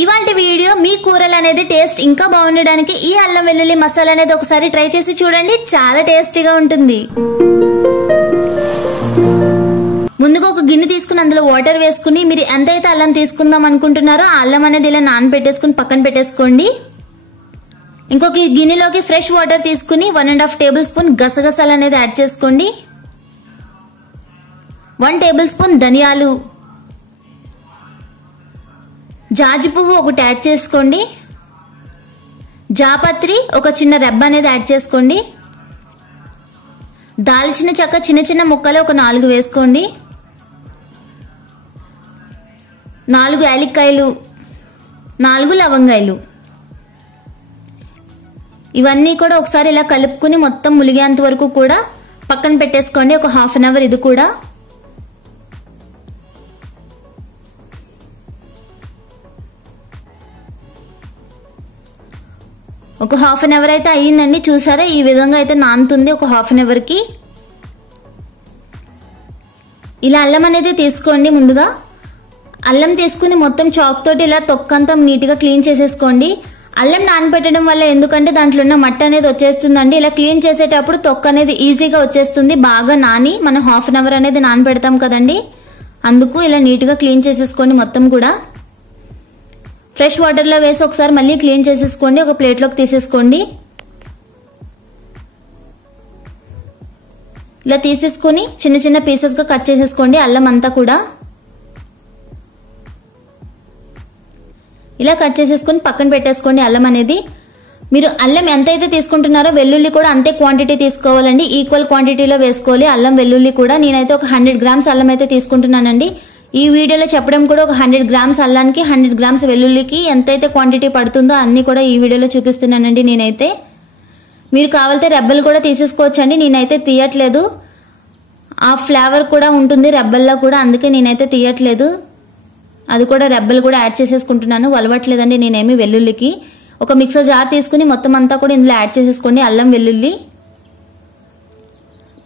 ఇవాల్టి వీడియో మీ కూరలు అనేది టేస్ట్ ఇంకా బాగుండడానికి ఈ అల్లం వెల్లుల్లి మసాలా అనేది ఒకసారి ట్రై చేసి చూడండి, చాలా టేస్టీగా ఉంటుంది. ముందుగా ఒక గిన్నె తీసుకుని అందులో వాటర్ వేసుకుని మీరు ఎంతైతే అల్లం తీసుకుందాం అనుకుంటున్నారో ఆ అల్లం అనేది ఇలా నానబెట్టేసుకుని పక్కన పెట్టేసుకోండి. ఇంకొక గిన్నెలోకి ఫ్రెష్ వాటర్ తీసుకుని 1.5 టేబుల్ స్పూన్ గసగసాలు అనేది యాడ్ చేసుకోండి. 1 టేబుల్ స్పూన్ ధనియాలు, జాజి పువ్వు ఒకటి యాడ్ చేసుకోండి. జాపత్రి ఒక చిన్న రెబ్బ అనేది యాడ్ చేసుకోండి. దాల్చిన చెక్క చిన్న చిన్న ముక్కలు ఒక 4 వేసుకోండి. 4 యాలక్కాయలు, 4 లవంగాయలు. ఇవన్నీ కూడా ఒకసారి ఇలా కలుపుకుని మొత్తం ములిగేంత వరకు కూడా పక్కన పెట్టేసుకోండి. ఒక హాఫ్ అన్ అవర్ ఇది కూడా. ఒక హాఫ్ అన్ అవర్ అయితే అయ్యిందండి. చూసారా ఈ విధంగా అయితే నానుతుంది ఒక హాఫ్ అన్ అవర్ కి. ఇలా అల్లం అనేది తీసుకోండి. ముందుగా అల్లం తీసుకుని మొత్తం చాక్ తోటి ఇలా తొక్కంతా నీట్ గా క్లీన్ చేసేసుకోండి. అల్లం నానబెట్టడం వల్ల ఎందుకంటే దాంట్లో ఉన్న మట్టి అనేది వచ్చేస్తుందండి. ఇలా క్లీన్ చేసేటప్పుడు తొక్క అనేది ఈజీగా వచ్చేస్తుంది. బాగా నాని మనం హాఫ్ అన్ అవర్ అనేది నానబెడతాం కదండి, అందుకు ఇలా నీట్ గా క్లీన్ చేసేసుకోండి. మొత్తం కూడా ఫ్రెష్ వాటర్ లో వేసి ఒకసారి మళ్ళీ క్లీన్ చేసేసుకోండి. ఒక ప్లేట్ లోకి తీసేసుకోండి. ఇలా తీసేసుకుని చిన్న చిన్న పీసెస్ గా కట్ చేసేసుకోండి అల్లం అంతా కూడా. ఇలా కట్ చేసేసుకుని పక్కన పెట్టేసుకోండి అల్లం అనేది. మీరు అల్లం ఎంతైతే తీసుకుంటున్నారో వెల్లుల్లి కూడా అంతే క్వాంటిటీ తీసుకోవాలండి. ఈక్వల్ క్వాంటిటీలో వేసుకోవాలి అల్లం వెల్లుల్లి కూడా. నేనైతే ఒక 100 గ్రామ్స్ అల్లం అయితే తీసుకుంటున్నానండి. ఈ వీడియోలో చెప్పడం కూడా ఒక 100 గ్రామ్స్ అల్లానికి 100 గ్రామ్స్ వెల్లుల్లికి ఎంతైతే క్వాంటిటీ పడుతుందో అన్ని కూడా ఈ వీడియోలో చూపిస్తున్నానండి నేనైతే. మీరు కావాలంటే రెబ్బలు కూడా తీసేసుకోవచ్చండి, నేనైతే తీయట్లేదు. ఆ ఫ్లేవర్ కూడా ఉంటుంది రెబ్బల్లో కూడా, అందుకే నేనైతే తీయట్లేదు. అది కూడా రెబ్బలు కూడా యాడ్ చేసేసుకుంటున్నాను, వలవట్లేదండి నేనేమి వెల్లుల్లికి. ఒక మిక్సర్ జార్ తీసుకుని మొత్తం అంతా కూడా ఇందులో యాడ్ చేసేసుకోండి అల్లం వెల్లుల్లి.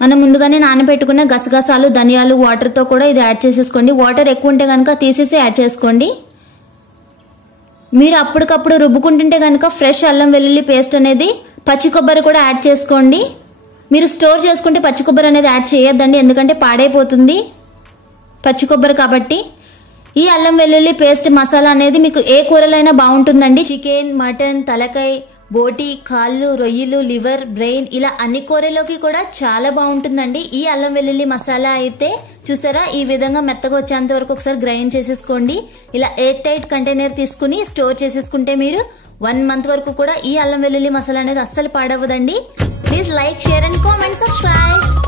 మనం ముందుగానే నానబెట్టుకున్న గసగసాలు ధనియాలు వాటర్తో కూడా ఇది యాడ్ చేసేసుకోండి. వాటర్ ఎక్కువ ఉంటే కనుక తీసేసి యాడ్ చేసుకోండి. మీరు అప్పటికప్పుడు రుబ్బుకుంటుంటే కనుక ఫ్రెష్ అల్లం వెల్లుల్లి పేస్ట్ అనేది పచ్చి కొబ్బరి కూడా యాడ్ చేసుకోండి. మీరు స్టోర్ చేసుకుంటే పచ్చి కొబ్బరి అనేది యాడ్ చేయొద్దండి, ఎందుకంటే పాడైపోతుంది పచ్చి కొబ్బరి కాబట్టి. ఈ అల్లం వెల్లుల్లి పేస్ట్ మసాలా అనేది మీకు ఏ కూరలైనా బాగుంటుందండి. చికెన్, మటన్, తలకాయ, బోటి, కాళ్ళు, రొయ్యలు, లివర్, బ్రెయిన్ ఇలా అన్ని కూరలోకి కూడా చాలా బాగుంటుందండి ఈ అల్లం వెల్లుల్లి మసాలా అయితే. చూసారా ఈ విధంగా మెత్తగా వచ్చేంత వరకు ఒకసారి గ్రైండ్ చేసేసుకోండి. ఇలా ఎయిర్ టైట్ కంటైనర్ తీసుకుని స్టోర్ చేసేసుకుంటే మీరు 1 మంత్ వరకు కూడా ఈ అల్లం వెల్లుల్లి మసాలా అనేది అస్సలు పాడవదండి. Please like, share and comment, subscribe.